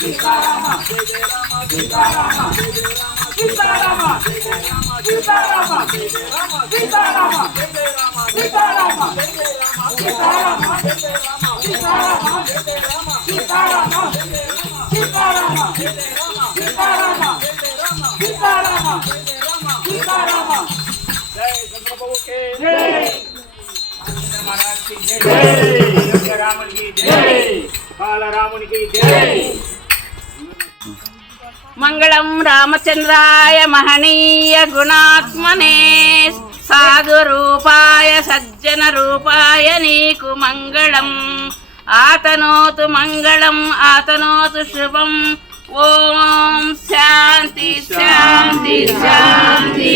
సీతారామ సీతారామ సీతారామ సీతారామ సీతారామ సీతారామ సీతారామ సీతారామ సీతారామ సీతారామ సీతారామ సీతారామ సీతారామ జై చంద్రబాబు కే జై महाराज की जय रामन की जय बालरामुन की जय मंगलम रामचंद्राय महनीय गुणात्मने साधु रूपाय सज्जन रूपाय नीकु मंगलम आतनोतु मंगलम आतनोतु शुभम ओम शांति शांति शांति।